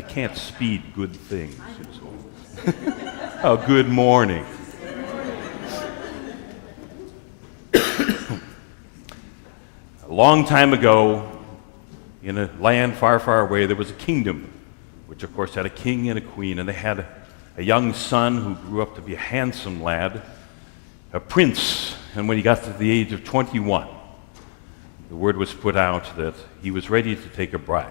You can't speed good things. Oh, good morning. A long time ago, in a land far, far away, there was a kingdom, which of course had a king and a queen, and they had a young son who grew up to be a handsome lad, a prince, and when he got to the age of 21, the word was put out that he was ready to take a bride.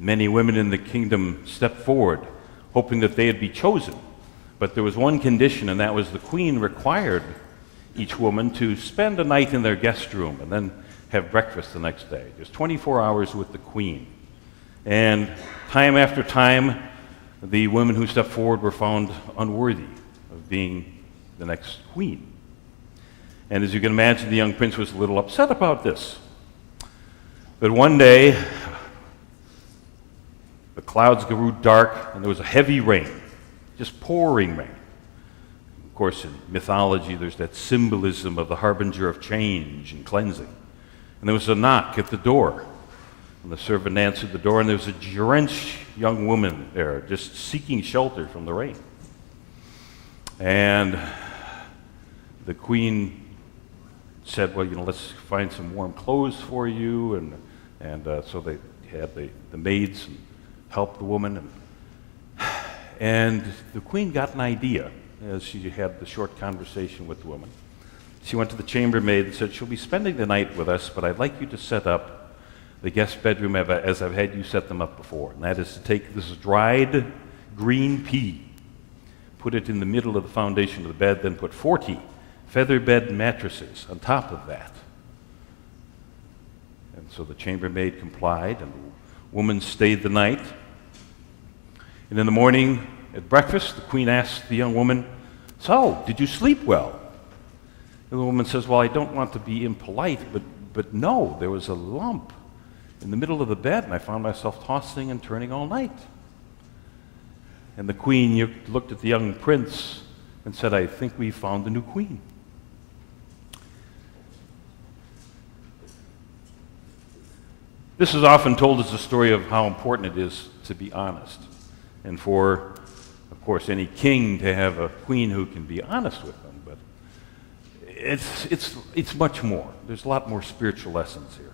Many women in the kingdom stepped forward, hoping that they would be chosen, but there was one condition, and that was the queen required each woman to spend a night in their guest room and then have breakfast the next day. Just 24 hours with the queen. And time after time, the women who stepped forward were found unworthy of being the next queen. And as you can imagine, the young prince was a little upset about this. But one day, the clouds grew dark and there was a heavy rain, just pouring rain. Of course, in mythology, there's that symbolism of the harbinger of change and cleansing. And there was a knock at the door. And the servant answered the door, and there was a drenched young woman there, just seeking shelter from the rain. And the queen said, well, let's find some warm clothes for you. And so they had the maids help the woman. And the queen got an idea as she had the short conversation with the woman. She went to the chambermaid and said, she'll be spending the night with us, but I'd like you to set up the guest bedroom as I've had you set them up before. And that is to take this dried green pea, put it in the middle of the foundation of the bed, then put 40 feather bed mattresses on top of that. And so the chambermaid complied, and the woman stayed the night. And in the morning at breakfast, the queen asked the young woman, so, did you sleep well? And the woman says, well, I don't want to be impolite, but no, there was a lump in the middle of the bed, and I found myself tossing and turning all night. And the queen looked at the young prince and said, I think we found a new queen. This is often told as a story of how important it is to be honest, and for, of course, any king to have a queen who can be honest with them. But it's much more. There's a lot more spiritual lessons here.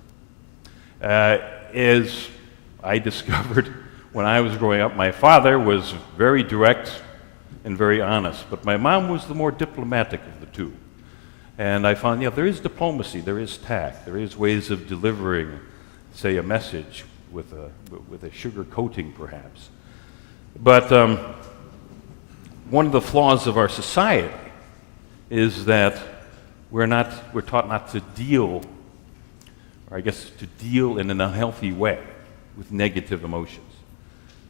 As I discovered when I was growing up, my father was very direct and very honest, but my mom was the more diplomatic of the two. And I found, there is diplomacy, there is tact, there is ways of delivering, say, a message with a sugar coating, perhaps. But one of the flaws of our society is that we're taught not to deal, or I guess to deal in an unhealthy way with negative emotions.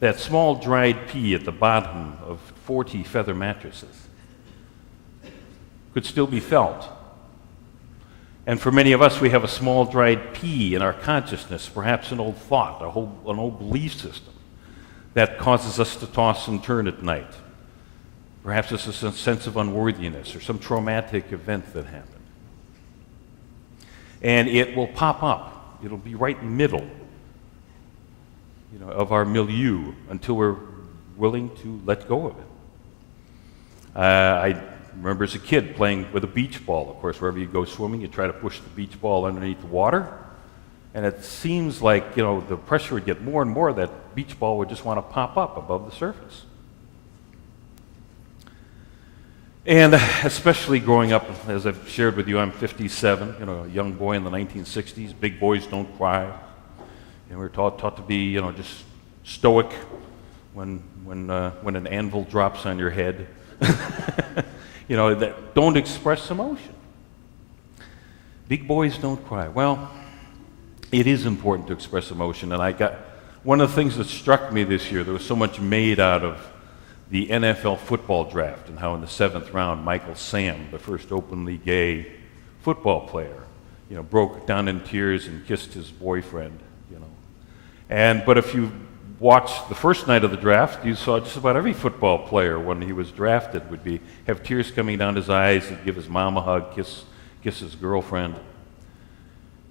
That small dried pea at the bottom of 40 feather mattresses could still be felt. And for many of us, we have a small dried pea in our consciousness, perhaps an old thought, an old belief system that causes us to toss and turn at night. Perhaps it's a sense of unworthiness or some traumatic event that happened. And it will pop up. It'll be right in the middle, of our milieu until we're willing to let go of it. I remember as a kid playing with a beach ball. Of course, wherever you go swimming, you try to push the beach ball underneath the water. And it seems like, the pressure would get more and more, that beach ball would just want to pop up above the surface. And especially growing up, as I've shared with you, I'm 57, a young boy in the 1960s. Big boys don't cry. And we're taught to be, just stoic when an anvil drops on your head. That don't express emotion. Big boys don't cry. Well, it is important to express emotion, and one of the things that struck me this year, there was so much made out of the NFL football draft and how in the 7th round, Michael Sam, the first openly gay football player, broke down in tears and kissed his boyfriend, But if you watched the first night of the draft, you saw just about every football player when he was drafted would have tears coming down his eyes, he'd give his mom a hug, kiss his girlfriend.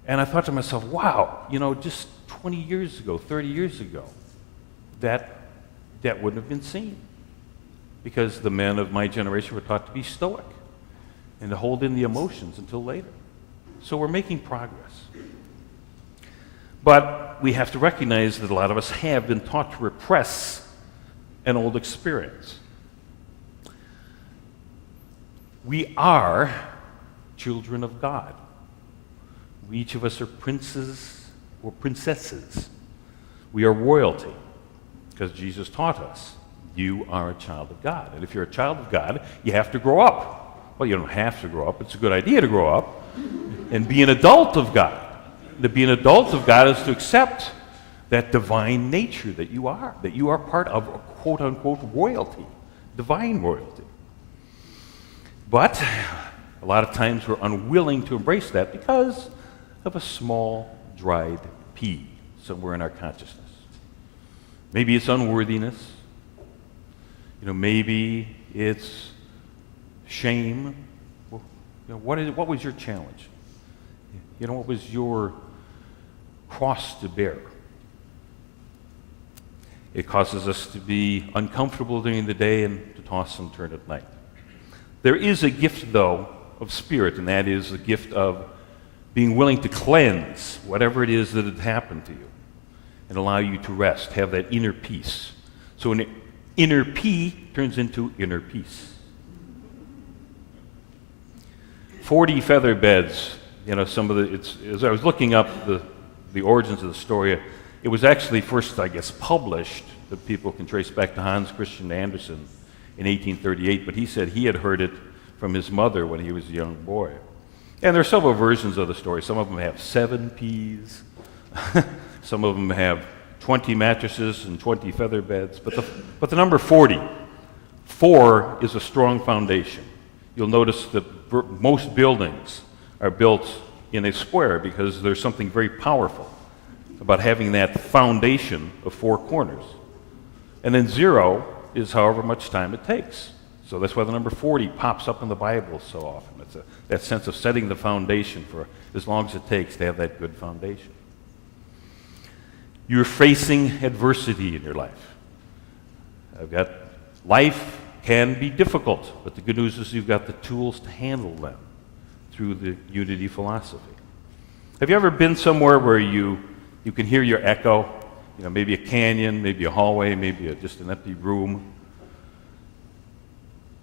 And I thought to myself, wow, just 20 years ago, 30 years ago, that wouldn't have been seen, because the men of my generation were taught to be stoic and to hold in the emotions until later. So we're making progress. But we have to recognize that a lot of us have been taught to repress an old experience. We are children of God. Each of us are princes or princesses. We are royalty, because Jesus taught us, you are a child of God. And if you're a child of God, you have to grow up. Well, you don't have to grow up. It's a good idea to grow up and be an adult of God. To be an adult of God is to accept that divine nature that you are part of a quote-unquote royalty, divine royalty. But a lot of times we're unwilling to embrace that because of a small, dried pea somewhere in our consciousness. Maybe it's unworthiness. Maybe it's shame. Well, what was your challenge? What was your cross to bear? It causes us to be uncomfortable during the day and to toss and turn at night. There is a gift, though, of spirit, and that is the gift of being willing to cleanse whatever it is that had happened to you and allow you to rest, have that inner peace. So an inner pea turns into inner peace. 40 feather beds, as I was looking up the origins of the story, it was actually first, I guess, published, that people can trace back to Hans Christian Andersen in 1838, but he said he had heard it from his mother when he was a young boy. And there are several versions of the story. Some of them have 7 peas. Some of them have 20 mattresses and 20 feather beds. But the number 40, 4 is a strong foundation. You'll notice that most buildings are built in a square because there's something very powerful about having that foundation of 4 corners. And then 0 is however much time it takes. So that's why the number 40 pops up in the Bible so often. It's that sense of setting the foundation for as long as it takes to have that good foundation. You're facing adversity in your life. Life can be difficult, but the good news is you've got the tools to handle them through the unity philosophy. Have you ever been somewhere where you can hear your echo? Maybe a canyon, maybe a hallway, maybe just an empty room.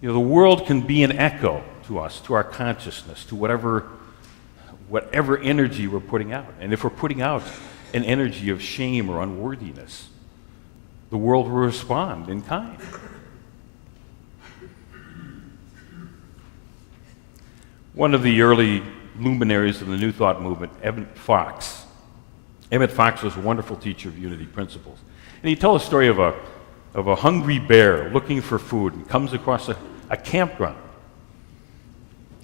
The world can be an echo to us, to our consciousness, to whatever energy we're putting out. And if we're putting out an energy of shame or unworthiness, the world will respond in kind. One of the early luminaries of the New Thought movement, Emmett Fox. Emmett Fox was a wonderful teacher of unity principles. And he told a story of a hungry bear looking for food and comes across a campground.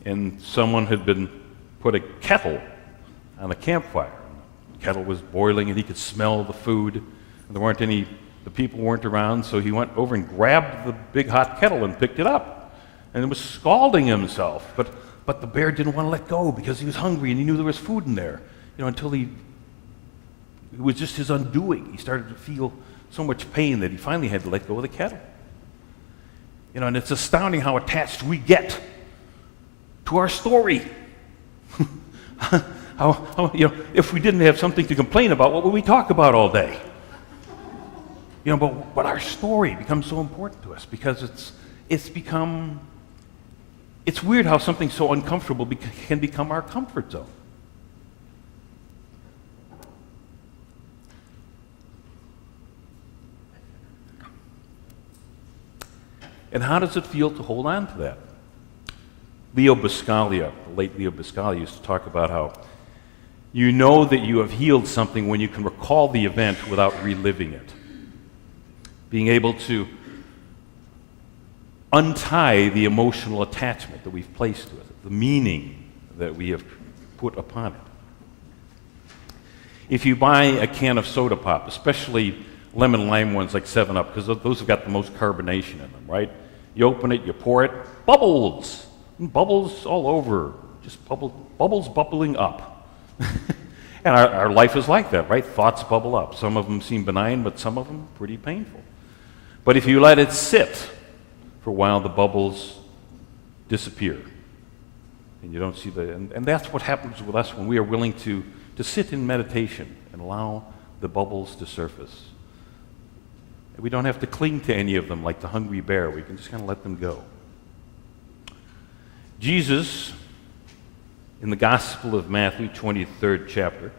And someone had put a kettle on a campfire. The kettle was boiling and he could smell the food. And the people weren't around, so he went over and grabbed the big hot kettle and picked it up. And was scalding himself. But the bear didn't want to let go because he was hungry and he knew there was food in there. Until it was just his undoing. He started to feel so much pain that he finally had to let go of the kettle. And it's astounding how attached we get to our story. If we didn't have something to complain about, what would we talk about all day? But our story becomes so important to us because it's weird how something so uncomfortable can become our comfort zone. And how does it feel to hold on to that? Leo Buscaglia, the late Leo Buscaglia, used to talk about how you know that you have healed something when you can recall the event without reliving it. Being able to untie the emotional attachment that we've placed to it, the meaning that we have put upon it. If you buy a can of soda pop, especially lemon lime ones like 7-Up, because those have got the most carbonation in them, right? You open it, you pour it, bubbles, and bubbles all over, just bubbles bubbling up. And our life is like that, right? Thoughts bubble up. Some of them seem benign, but some of them pretty painful. But if you let it sit for a while, the bubbles disappear. And you don't see and that's what happens with us when we are willing to sit in meditation and allow the bubbles to surface. We don't have to cling to any of them like the hungry bear. We can just kind of let them go. Jesus, in the Gospel of Matthew, 23rd chapter,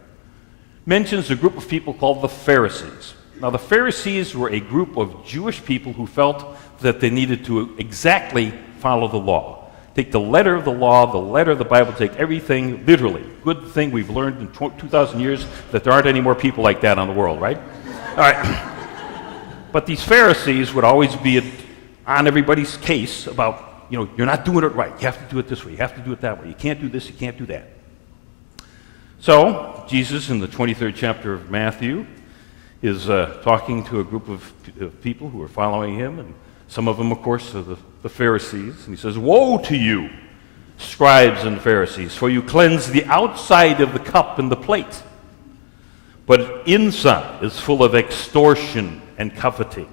mentions a group of people called the Pharisees. Now, the Pharisees were a group of Jewish people who felt that they needed to exactly follow the law. Take the letter of the law, the letter of the Bible, take everything literally. Good thing we've learned in 2,000 years that there aren't any more people like that on the world, right? All right. But these Pharisees would always be on everybody's case about, you're not doing it right. You have to do it this way. You have to do it that way. You can't do this. You can't do that. So, Jesus, in the 23rd chapter of Matthew, is talking to a group of people who are following him, and some of them, of course, are the Pharisees. And he says, "Woe to you, scribes and Pharisees, for you cleanse the outside of the cup and the plate, but inside is full of extortion and coveting.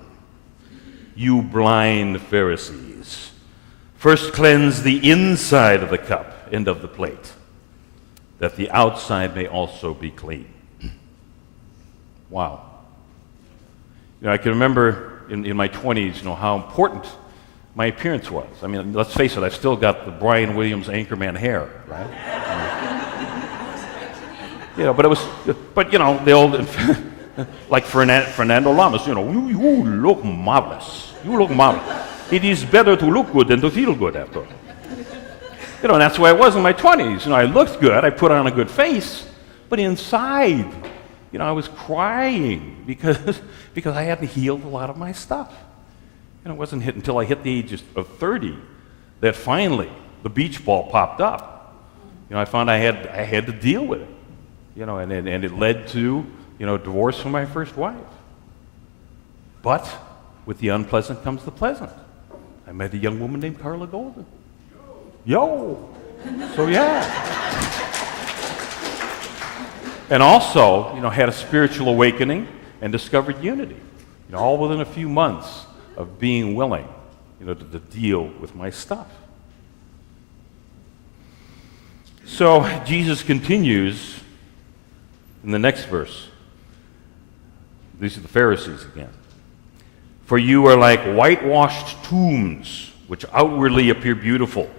You blind Pharisees, first cleanse the inside of the cup and of the plate, that the outside may also be clean." Wow. I can remember in my 20s, how important my appearance was. I mean, let's face it, I've still got the Brian Williams Anchorman hair, right? But the old, like Fernando Lamas, you look marvelous. You look marvelous. It is better to look good than to feel good, after all. And that's the way I was in my 20s. I looked good, I put on a good face, but inside, I was crying because I hadn't healed a lot of my stuff. It wasn't until I hit the age of 30 that finally the beach ball popped up. I found I had to deal with it. And it led to, divorce from my first wife. But with the unpleasant comes the pleasant. I met a young woman named Carla Golden. Yo! So yeah. And also, had a spiritual awakening and discovered unity. All within a few months of being willing, to deal with my stuff. So Jesus continues in the next verse. These are the Pharisees again. "For you are like whitewashed tombs, which outwardly appear beautiful,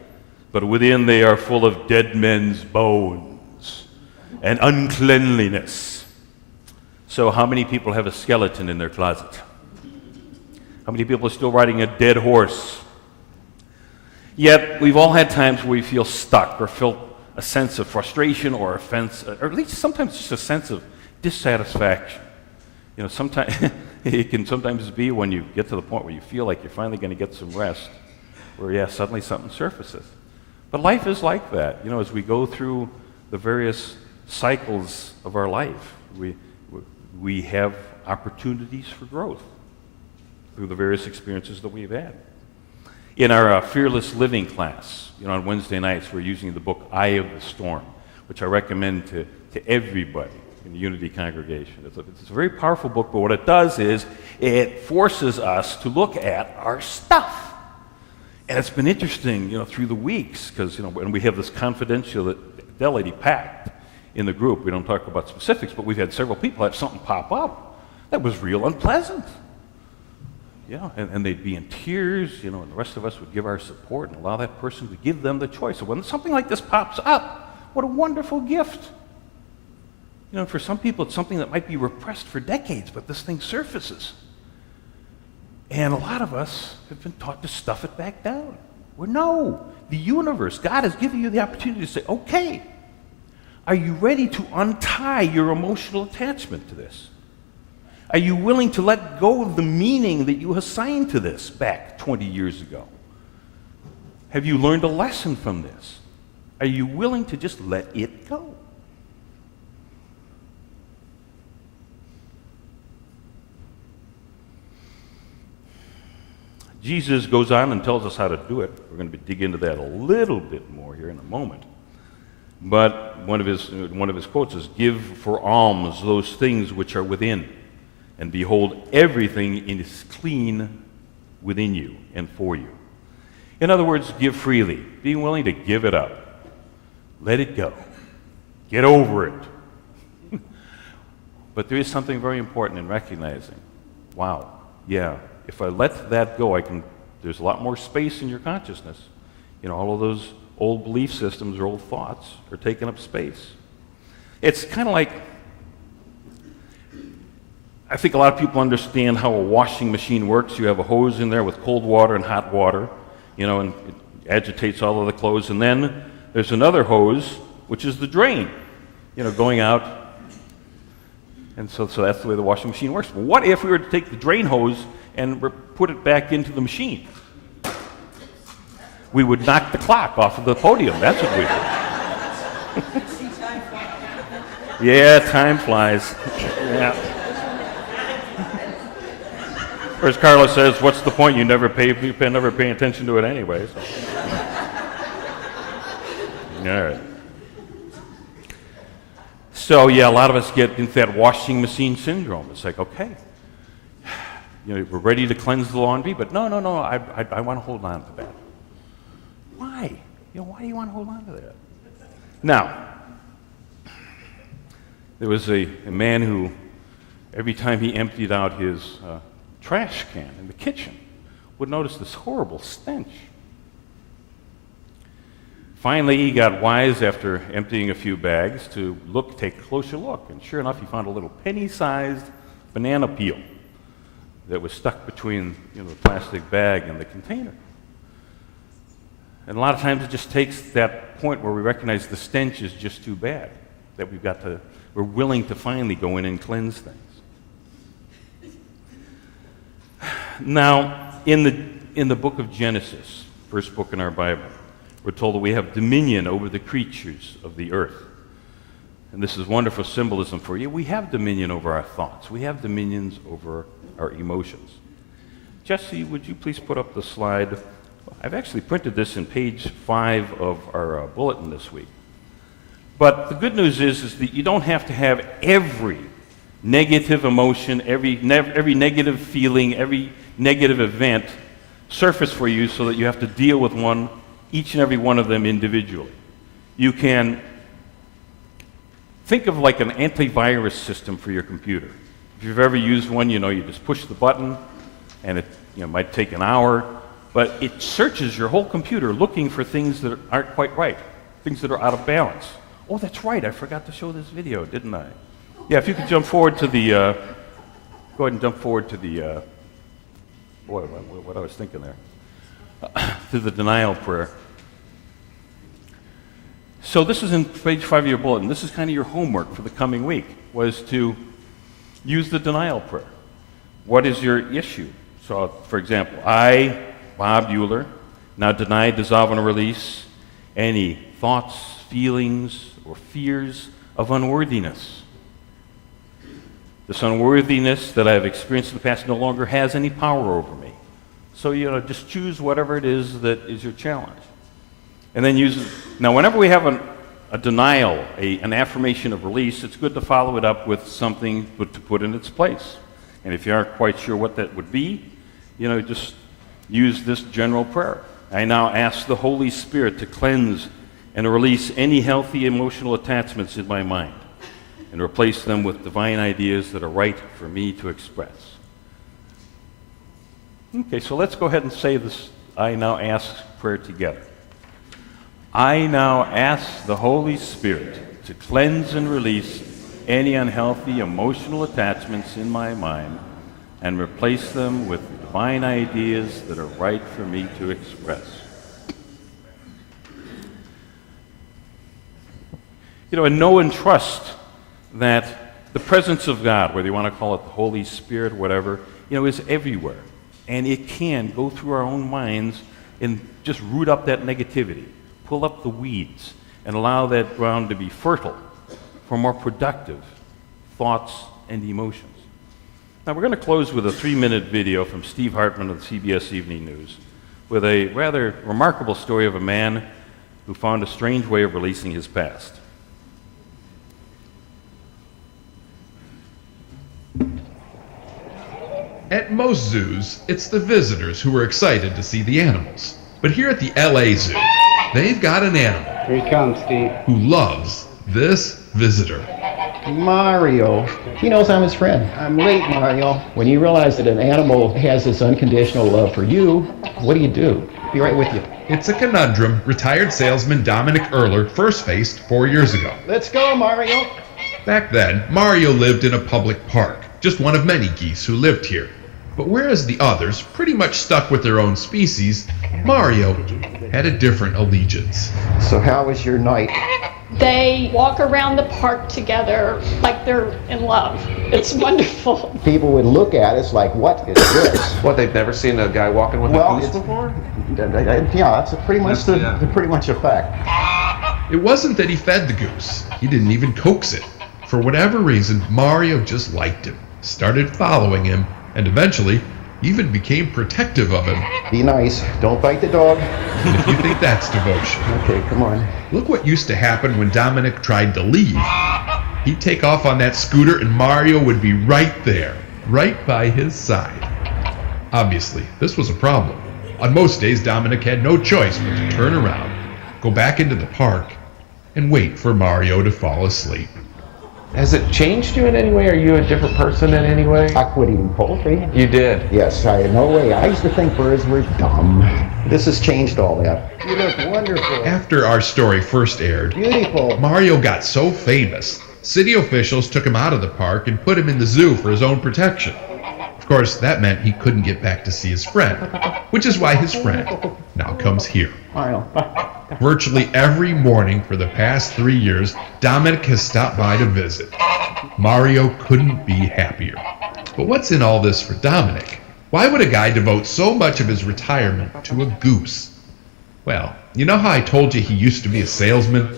but within they are full of dead men's bones and uncleanliness." So how many people have a skeleton in their closet? How many people are still riding a dead horse? Yet we've all had times where we feel stuck or feel a sense of frustration or offense, or at least sometimes just a sense of dissatisfaction. Sometimes it can sometimes be when you get to the point where you feel like you're finally going to get some rest, where suddenly something surfaces. But life is like that. As we go through the various cycles of our life, we have opportunities for growth through the various experiences that we've had. In our Fearless Living class, on Wednesday nights, we're using the book Eye of the Storm, which I recommend to everybody in the Unity congregation. It's a very powerful book, but what it does is it forces us to look at our stuff. And it's been interesting, through the weeks, because, when we have this confidentiality pact in the group, we don't talk about specifics, but we've had several people have something pop up that was real unpleasant. And they'd be in tears, and the rest of us would give our support and allow that person to give them the choice. So when something like this pops up, what a wonderful gift. For some people, it's something that might be repressed for decades, but this thing surfaces. And a lot of us have been taught to stuff it back down. Well, no, the universe, God has given you the opportunity to say, okay, are you ready to untie your emotional attachment to this? Are you willing to let go of the meaning that you assigned to this back 20 years ago? Have you learned a lesson from this? Are you willing to just let it go? Jesus goes on and tells us how to do it. We're going to dig into that a little bit more here in a moment. But one of his quotes is, "Give for alms those things which are within, and behold, everything is clean within you and for you." In other words, give freely, being willing to give it up. Let it go. Get over it. But there is something very important in recognizing, wow, yeah, if I let that go, there's a lot more space in your consciousness. All of those old belief systems or old thoughts are taking up space. It's kind of like, I think a lot of people understand how a washing machine works. You have a hose in there with cold water and hot water, and it agitates all of the clothes. And then there's another hose, which is the drain, going out. And so that's the way the washing machine works. But what if we were to take the drain hose and put it back into the machine? We would knock the clock off of the podium. That's what we would. Yeah, time flies. Yeah. Or as Carla says, what's the point? You never pay attention to it anyway. So. All right. So yeah, a lot of us get into that washing machine syndrome. It's like, okay, we're ready to cleanse the laundry, but no, I want to hold on to that. Why? Why do you want to hold on to that? Now, there was a man who, every time he emptied out his trash can in the kitchen, would notice this horrible stench. Finally, he got wise after emptying a few bags to take a closer look. And sure enough, he found a little penny-sized banana peel that was stuck between the plastic bag and the container. And a lot of times it just takes that point where we recognize the stench is just too bad, that we're willing to finally go in and cleanse things. Now, in the book of Genesis, first book in our Bible, we're told that we have dominion over the creatures of the earth. And this is wonderful symbolism for you. We have dominion over our thoughts. We have dominions over our emotions. Jesse, would you please put up the slide? I've actually printed this in page 5 of our bulletin this week. But the good news is that you don't have to have every negative emotion, every negative feeling, every negative event surface for you so that you have to deal with each and every one of them individually. You can think of like an antivirus system for your computer. If you've ever used one, you just push the button and it might take an hour, but it searches your whole computer looking for things that aren't quite right, things that are out of balance. Oh, that's right, I forgot to show this video, didn't I? Yeah, if you could jump forward to the, go ahead and jump forward to the, boy, what I was thinking there, to the denial prayer. So this is in page 5 of your bulletin. This is kind of your homework for the coming week, was to use the denial prayer. What is your issue? So, for example, I, Bob Uhlar, now deny, dissolve, and release any thoughts, feelings, or fears of unworthiness. This unworthiness that I have experienced in the past no longer has any power over me. So, just choose whatever it is that is your challenge. And then use it. Now, whenever we have a denial, an affirmation of release, it's good to follow it up with something to put in its place. And if you aren't quite sure what that would be, just use this general prayer. I now ask the Holy Spirit to cleanse and release any healthy emotional attachments in my mind and replace them with divine ideas that are right for me to express. Okay, so let's go ahead and say this I now ask prayer together. I now ask the Holy Spirit to cleanse and release any unhealthy emotional attachments in my mind and replace them with divine ideas that are right for me to express. And know and trust that the presence of God, whether you want to call it the Holy Spirit, whatever, is everywhere. And it can go through our own minds and just root up that negativity, pull up the weeds, and allow that ground to be fertile for more productive thoughts and emotions. Now we're going to close with a 3-minute video from Steve Hartman of the CBS Evening News with a rather remarkable story of a man who found a strange way of releasing his past. At most zoos, it's the visitors who are excited to see the animals. But here at the LA Zoo, they've got an animal Here he comes, Steve. who loves this visitor. Mario. He knows I'm his friend. I'm late, Mario. When you realize that an animal has this unconditional love for you, what do? Be right with you. It's a conundrum retired salesman Dominic Uhlar first faced 4 years ago. Let's go, Mario. Back then, Mario lived in a public park, just one of many geese who lived here. But whereas the others pretty much stuck with their own species, Mario had a different allegiance. So how was your night? They walk around the park together like they're in love. It's wonderful. People would look at us like, what is this? What, they've never seen a guy walking with a goose it's- before? Yeah, that's pretty much a fact. It wasn't that he fed the goose. He didn't even coax it. For whatever reason, Mario just liked him, started following him, and eventually even became protective of him. Be nice. Don't bite the dog. And if you think that's devotion, Okay, come on. look what used to happen when Dominic tried to leave. He'd take off on that scooter and Mario would be right there, right by his side. Obviously, this was a problem. On most days, Dominic had no choice but to turn around, go back into the park, and wait for Mario to fall asleep. Has it changed you in any way? Are you a different person in any way? I quit eating poultry. You did. Yes, no way. I used to think birds were dumb. This has changed all that. You look wonderful. After our story first aired, Beautiful. Mario got so famous, city officials took him out of the park and put him in the zoo for his own protection. Of course, that meant he couldn't get back to see his friend, which is why his friend now comes here. Mario. Virtually every morning for the past 3 years, Dominic has stopped by to visit. Mario couldn't be happier. But what's in all this for Dominic? Why would a guy devote so much of his retirement to a goose? Well, you know how I told you he used to be a salesman?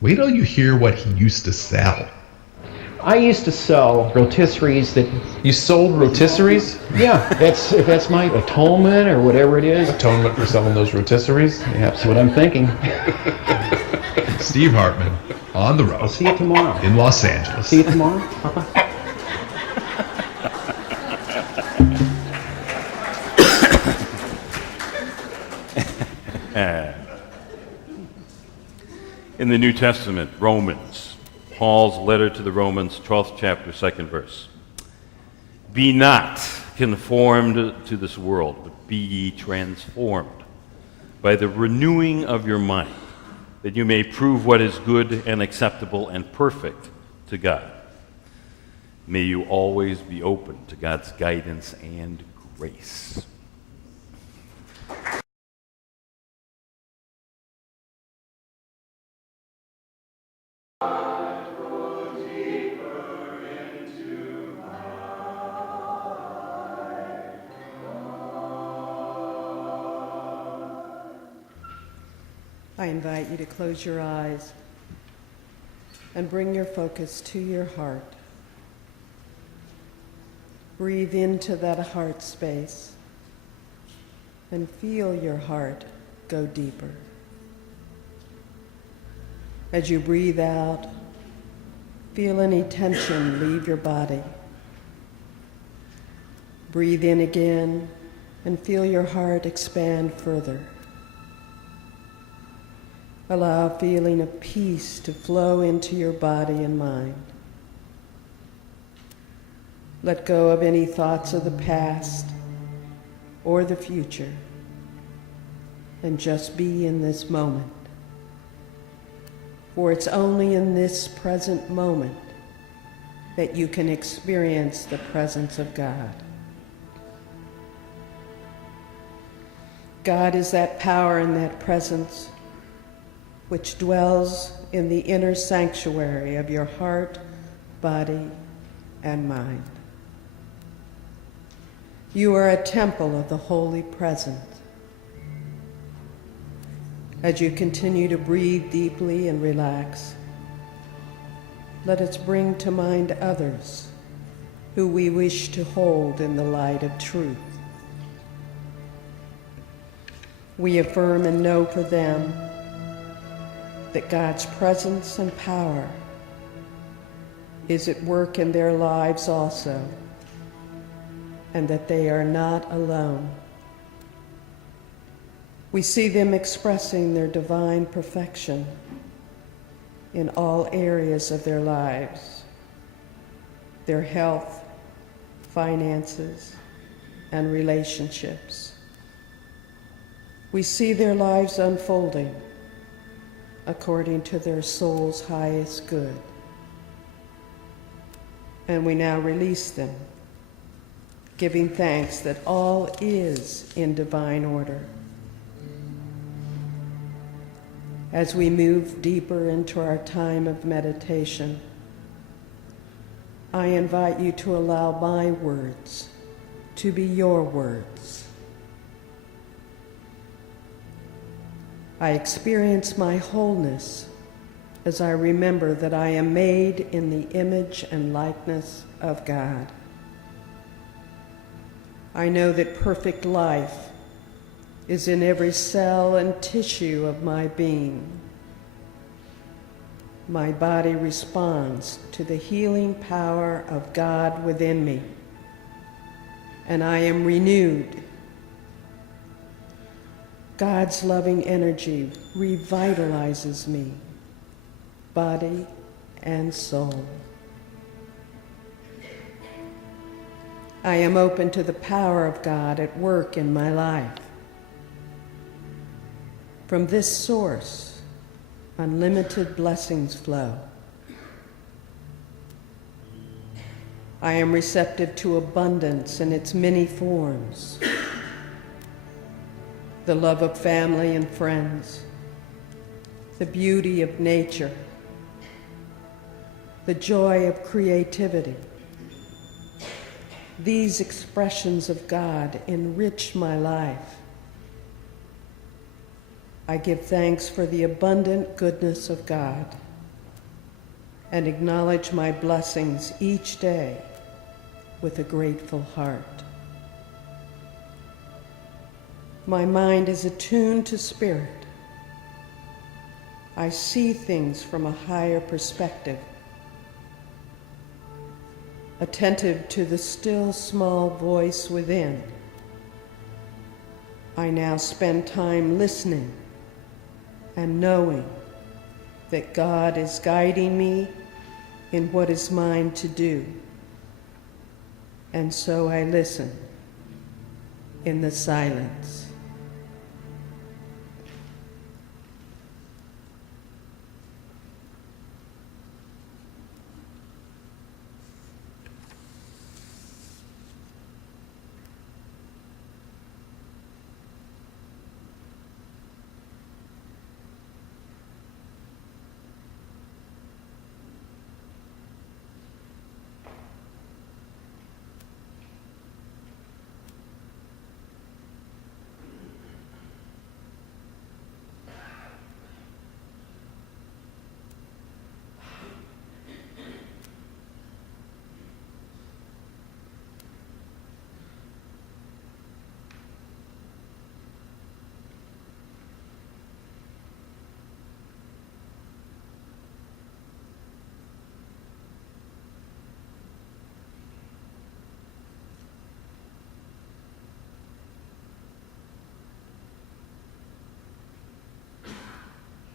Wait till you hear what he used to sell. I used to sell rotisseries that, You sold rotisseries? yeah, that's my atonement or whatever it is. Atonement for selling those rotisseries? Yeah, that's what I'm thinking. Steve Hartman, on the I'll road see you tomorrow. in Los Angeles. See you tomorrow, Papa. In the New Testament, Romans, Paul's letter to the Romans, 12th chapter, 2nd verse. Be not conformed to this world, but be ye transformed by the renewing of your mind, that you may prove what is good and acceptable and perfect to God. May you always be open to God's guidance and grace. I invite you to close your eyes and bring your focus to your heart. Breathe into that heart space and feel your heart go deeper. As you breathe out, feel any tension leave your body. Breathe in again and feel your heart expand further. Allow a feeling of peace to flow into your body and mind. Let go of any thoughts of the past or the future, and just be in this moment. For it's only in this present moment that you can experience the presence of God. God is that power and that presence which dwells in the inner sanctuary of your heart, body, and mind. You are a temple of the Holy Presence. As you continue to breathe deeply and relax, let us bring to mind others who we wish to hold in the light of truth. We affirm and know for them that God's presence and power is at work in their lives also, and that they are not alone. We see them expressing their divine perfection in all areas of their lives, their health, finances, and relationships. We see their lives unfolding according to their soul's highest good. And we now release them, giving thanks that all is in divine order. As we move deeper into our time of meditation, I invite you to allow my words to be your words. I experience my wholeness as I remember that I am made in the image and likeness of God. I know that perfect life is in every cell and tissue of my being. My body responds to the healing power of God within me, and I am renewed. God's loving energy revitalizes me, body and soul. I am open to the power of God at work in my life. From this source, unlimited blessings flow. I am receptive to abundance in its many forms. The love of family and friends, the beauty of nature, the joy of creativity. These expressions of God enrich my life. I give thanks for the abundant goodness of God and acknowledge my blessings each day with a grateful heart. My mind is attuned to spirit. I see things from a higher perspective, attentive to the still small voice within. I now spend time listening and knowing that God is guiding me in what is mine to do. And so I listen in the silence.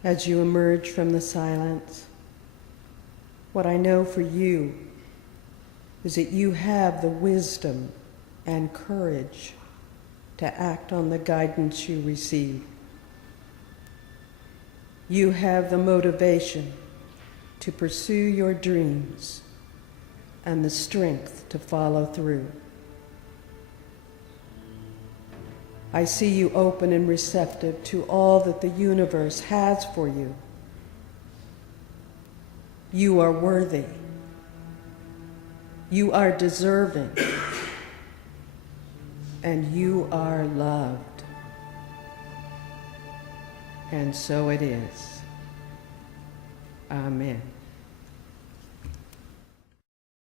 As you emerge from the silence, what I know for you is that you have the wisdom and courage to act on the guidance you receive. You have the motivation to pursue your dreams and the strength to follow through. I see you open and receptive to all that the universe has for you. You are worthy. You are deserving. And you are loved. And so it is. Amen.